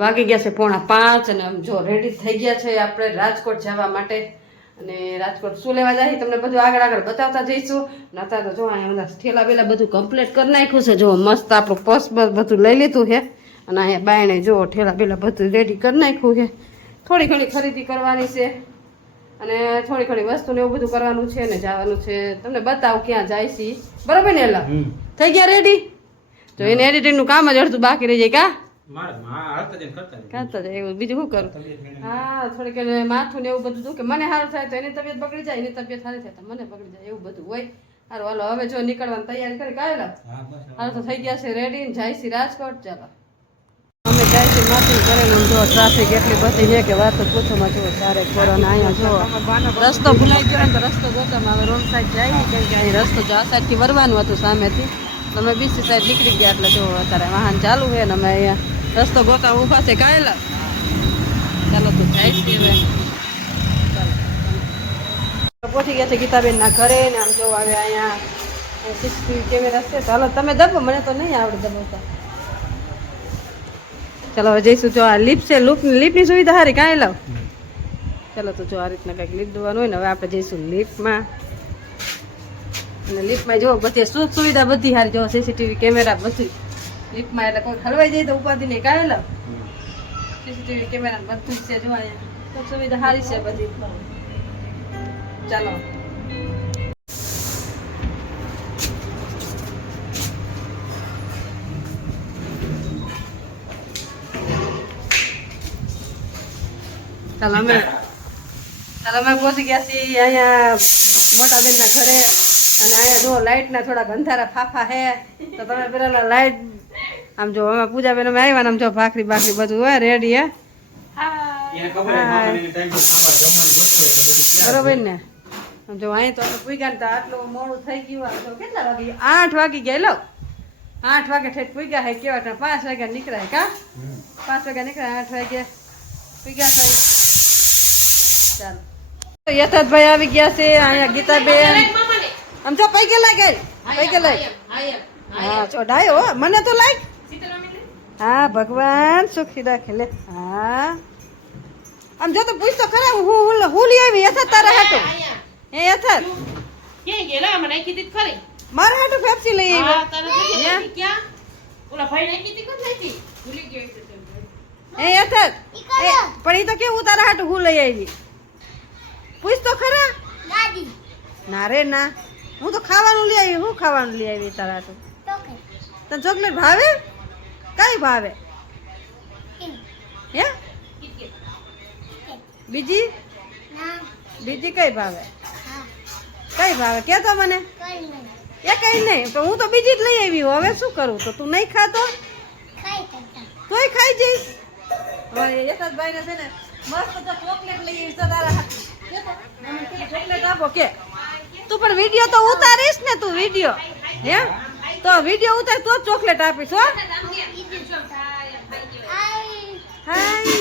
વાગી ગયા છે 4:45 અને આમ જો રેડી થઈ ગયા છે આપણે રાજકોટ જવા માટે. અને રાજકોટ શું લેવા જાય તમને બધું આગળ બતાવતા જઈશું. નતા તો જો અહીંયા ઠેલા બેલા બધું કમ્પ્લીટ કરી નાખ્યું છે. જો મસ્ત આપણું પર્સ બધું લઈ લીધું છે. અને અહીંયા બાયણે જો ઠેલા બેલા બધું રેડી કરી નાખ્યું છે. થોડી ઘણી ખરીદી કરવાની છે અને થોડી ઘણી વસ્તુ ને એવું બધું કરવાનું છે ને જવાનું છે. તમને બતાવું ક્યાં જાય છે. બરાબર ને? એલા થઈ ગયા રેડી? તો એને એડિટિંગનું કામ જ અડધું બાકી રહી જાય. કરતા જાય એવું બીજું શું કરું? હા, થોડીક માથું ને એવું બધું કે મને સારું થાય તો એની તબિયત બગડી જાય, એની તબિયત સારી થાય તો મને બગડી જાય, એવું બધું હોય. સારું હાલો હવે જો નીકળવાની તૈયારી કરી કાઢેલા. હાલ તો થઈ ગયા છે રેડી ને જાય છે રાજકોટ. ચાલો અમે જાય છે માથું કરેલું. જો ટ્રાફિક એટલી બધી છે કે વાત પૂછોમાં. જો ચારે કોરોના અહીંયા જો રસ્તો ભૂલાઈ ગયો ને તો રસ્તો ગોતામાં હવે રોંગ સાઈડ જાય કેમ કે અહીં રસ્તો જો આ સાઈડથી વરવાનું હતું સામેથી. અમે બીજી સાઈડ નીકળી ગયા એટલે જો અત્યારે વાહન ચાલુ છે ને અમે અહીંયા રસ્તો ગોતા ઊભા છે કાયલા. ચાલો તો જાય છે હવે. ચાલો પહોંચી ગયા છે ગીતાબેનના ઘરે ને આમ જો આવે અહીંયા સીસીટીવી કેમેરા છે. ચાલો તમે દબો, મને તો નહીં આવડે દબાવતા. ચાલો હવે જઈશું. જો આ લીપ છે, લીપની સુવિધા સારી કાંઈ લાવ. ચાલો તો જો આ રીતના કંઈક લીપ દવાનું હોય ને હવે આપણે જઈશું લીપમાં. અને લીફ્ટમાં જો બધી સુવિધા બધી સારી. જો સીસીટીવી કેમેરા બધી લીફ્ટમાં એટલે કોઈ હલવાઈ જાય તો ઉપાધિ નહીં. કાંઈ લો સીસીટીવી કેમેરા બધું જ છે. જો અહીંયા સુવિધા સારી છે બધી. ચાલો અમે પહોંચી ગયા છીએ અહીંયા મોટા બેનના ઘરે. અને અહીંયા જો લાઇટના થોડા અંધારા ફાફા હે તો તમે પેલા લાઇટ આમ જો અમે પૂજા બેન અમે આવ્યા ને આમ જો ભાખરી બાખરી બધું હોય રેડી. હે બરોબર ને? આમ જો અહીં તો પૂગ્યા ને આટલું મોડું થઈ ગયું. તો કેટલા વાગી ગયા? 8 વાગી ગયા. લો 8 વાગે ઠેઠ પૂગ્યા હે. કેવા 5 વાગ્યા નીકળાય કા? 5 વાગ્યા નીકળાય, 8 વાગે પૂગ્યા થાય. ચાલો યથાર્થભાઈ આવી ગયા છે. અહીંયા ગીતાબેન આમ જો પૈકે લાગે હા જો ડાયો મને તો લાગ. હા ભગવાન સુખી રાખે લે. હા આમ જો તો પૂછ તો ખરા હું લઈ આવી યથાર્થ તારા હાટુ. હે યથાર્થ ક્યાં ગેલા? મને કીધી ખરી મારા હાટુ પેપ્સી લઈ આવી. ક્યાં ઓલા ભાઈ ને કીધી કોણ લઈ ભૂલી ગયો. હે યથાર્થ પણ ઈ તો કેવું તારા હાટુ હું લઈ આવી? પૂછ તો ખરા. ગાડી ના રે ના, હું તો ખાવાનું લઈ આવી. હું ખાવાનું લઈ આવી તારા તો? તને ચોકલેટ ભાવે? કઈ ભાવે? હે બીજી બીજી કઈ ભાવે? કઈ ભાવે કે તો મને? એ કઈ નહીં તો હું તો બીજી જ લઈ આવી. હવે શું કરું? તો તું નહીં ખાતો તોય ખાઈ જઈશ. યથાર્થભાઈ ને છે ને મસ્ત તો ચોકલેટ લઈ આવી તો તારા હાથ ચોકલેટ આપો કે તું પણ વિડીયો તો ઉતારીશ ને? તું વિડીયો હે તો વિડીયો ઉતાર તો ચોકલેટ આપીશ. હો હાય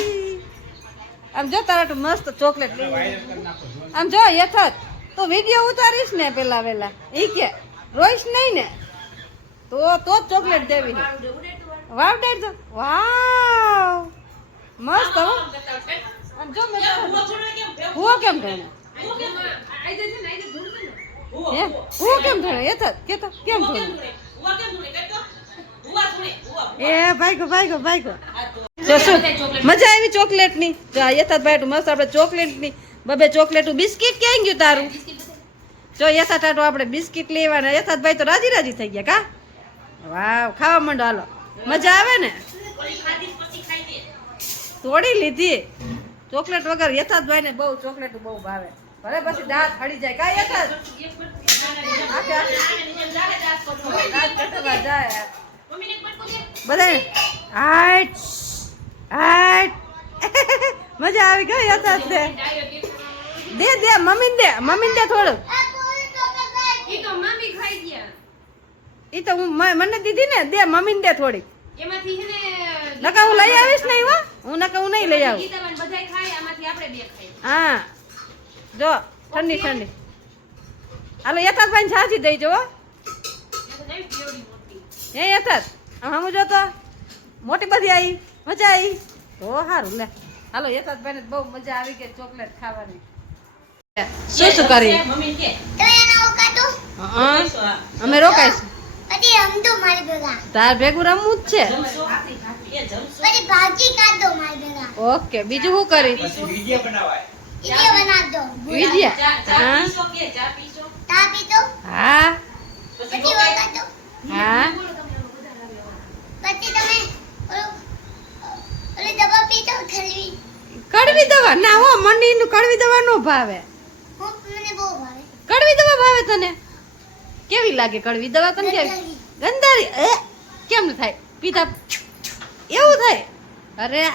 આમ જો તારા મસ્ત ચોકલેટ લઈ. આમ જો યથાર્થ તો વિડીયો ઉતારીશ ને પેલા વેલા ઈ કે રોઈશ નહીં ને તો ચોકલેટ દેવી. વાવ ડેડ વાવ મસ્ત. હો આમ જો મે હું કેમ ભણે હું કેમ ભણે યથાર્થ કે તો કેમ ભણે? એ ભાઈગો જો શું મજા આવી ચોકલેટ ની? જો યથાર્થભાઈ મસ્ત આપણે ચોકલેટ ની બબે ચોકલેટ બિસ્કિટ ક્યાં ગયું તારું? જો યથાર્થ આપણે બિસ્કિટ લેવાના. યથાર્થભાઈ તો રાજી થઈ ગયા કા? વાવ ખાવા માંડો હાલો. મજા આવે ને? તોડી લીધી ચોકલેટ વગર. યથાર્થભાઈ ને બહુ ચોકલેટ બહુ ભાવે. ભલે પછી દાંત હળી જાય કા યથાર્થ? બધા મજા આવી ગઈ યથાર્થ દે મમ્મી દે થોડું. ઈ તો હું મને દીધી ને દે મમ્મી દે થોડી. નકા હું લઈ આવીશ નહીં. હું નહીં લઈ આવું. હા જો ઠંડી હાલો યથાર્થભાઈ ને છાસી દઈ જો. હે યથાર્થ હમ જો તો મોટી બધી આવી મજા આવી. તો સારું લે હાલો એકાદ ભાઈને બહુ મજા આવી ગઈ ચોકલેટ ખાવાની શું શું કરી મમ્મી કે અમે રોકાઈશું પછી રમતો મારી ભેગા તાર ભેગું રમવું જ છે જમશો એ જમશો પછી ભાજી કાઢો મારી ભેગા ઓકે બીજું શું કરી પછી વિડિયો બનાવાય વિડિયો બનાવ દો વિદ્યા ચા હા પીશો કે ચા પીશો તા પીતો હા પછી પછી રોકાય. વગાડો હા પછી તમે ઓલી દવા પીતો ખલવી કડવી દવા ના હો મંડી નું કડવી દવા નો ભાવે હું મને બહુ ભાવે કડવી દવા ભાવે તને કેવી લાગે કડવી દવા તને કેવી ગંધારી કેમ ન થાય પીતા એવું થાય અરે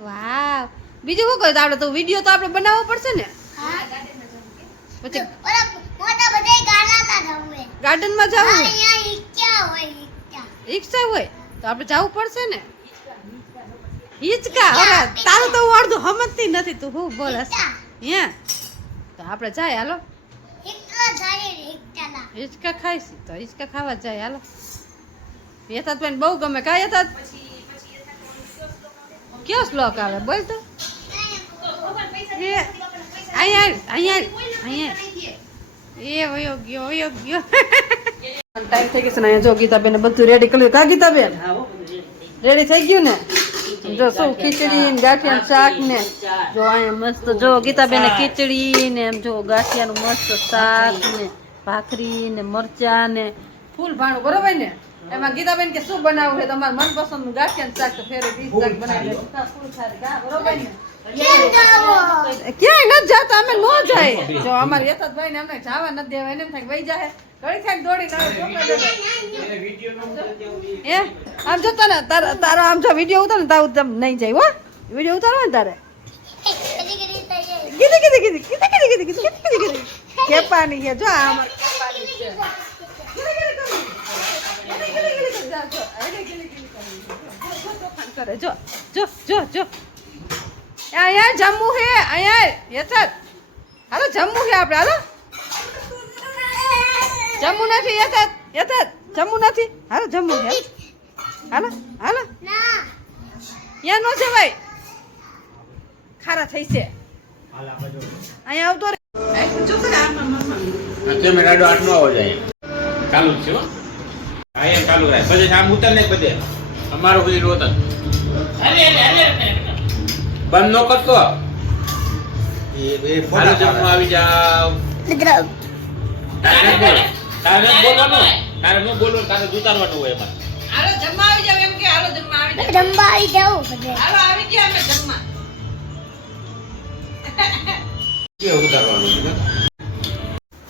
વાહ બીજું શું કરે આપણે તો વિડિયો તો આપણે બનાવવો પડશે ને હા પછી ઓલા મોટા બધાય ગાલા તા રમે ગાર્ડન માં જવું હોય અહીંયા ઈચ્છા હોય ઈચ્છા રિક્ષા હોય તો આપણે જવું પડશે ને હિચકા હવે તારું તો હું અડધું સમજતી નથી તું હું બોલસ હે તો આપણે જાય હાલો એકલા જાય એકલા હિચકા ખાઈશ તો હિચકા ખાવા જાય હાલો યથાત બેન બહુ ગમે કા યથાત કયો શ્લોક આવે બોલ તો એ અહીંયા એ વયો ગયો ટાઈમ થઈ ગયો છે ને અહીંયા જો ગીતાબેન બધું રેડી કર્યું કા ગીતાબેન રેડી થઈ ગયું ને જો શું ખીચડી ને ગાંઠિયાનું શાક ને જો અહીંયા મસ્ત જો ગીતાબેન ખીચડી ને એમ જો ગાંઠિયાનું મસ્ત શાક ને ભાખરી ને મરચા ને ફૂલ ભાણું બરોબર ને એમાં ગીતાબેન કે શું બનાવવું છે તમારું મનપસંદ નું ગાંઠિયાનું શાક તો ફેરે 20 શાક બનાવી દે ફૂલ સારી ગા બરોબર ને ક્યાંય નથી જતા અમે નો જાય જો અમારે યથાતભાઈ ને અમને જવા નથી દેવા એને એમ થાય વહી જાય ઘડી થાય દોડી એને વિડિયો નો ઉતારતી એ આમ જતા ને તારો આમ જો વિડીયો ઉતાર ને તારું તમ નહીં જાય હો વિડીયો ઉતારવા ને તારે કીધી કેપાની છે જો આમ કરે જો જો જો જો અહીંયા જમવું હે અહીંયા યથાત હાલો જમવું છે આપણે હાલો જમવું નથી યથાત જમવું નથી હાલો જમવું છે હાલો હાલો ના યા નો જવાય ખારા થઈ છે હાલ આપણે જો અહીંયા આવતો રે કેમેરા આટલો આવો જાય ચાલુ જ છે હો હા એમ ચાલુ રહે પછી આમ ઉતર ને બધે અમારો કોઈ રોત બંધ નો કરતો એ ફોટો જમવા આવી જાવ તારે બોલવાનું તારે નો બોલવાનું તારે ઉતારવાનું હોય એમાં હાલો જમવા આવી જાવ એમ કે હાલો જમવા આવી જાવ રમવા આવી જાવ બધે હાલો આવી ગયા અમે જમવા કે ઉતારવાનું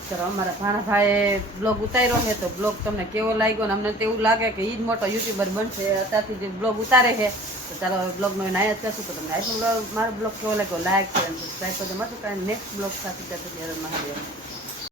ચલો અમારા ભાણાભાઈએ બ્લોગ ઉતાર્યો છે તો બ્લોગ તમને કેવો લાગ્યો ને અમને તો એવું લાગે કે ઈ જ મોટો યુટ્યુબર બનશે અત્યારથી જે બ્લોગ ઉતારે છે તો ચાલો બ્લોગનો નાય જ કરશું તો તમને આજનો બ્લોગ મારો બ્લોગ કેવો લાગ્યો લાઈક શેર અને સબસ્ક્રાઈબ કરજો મળશું કાંઈ નેક્સ્ટ બ્લોગ સાથે ત્યાં સુધી મહાદેવ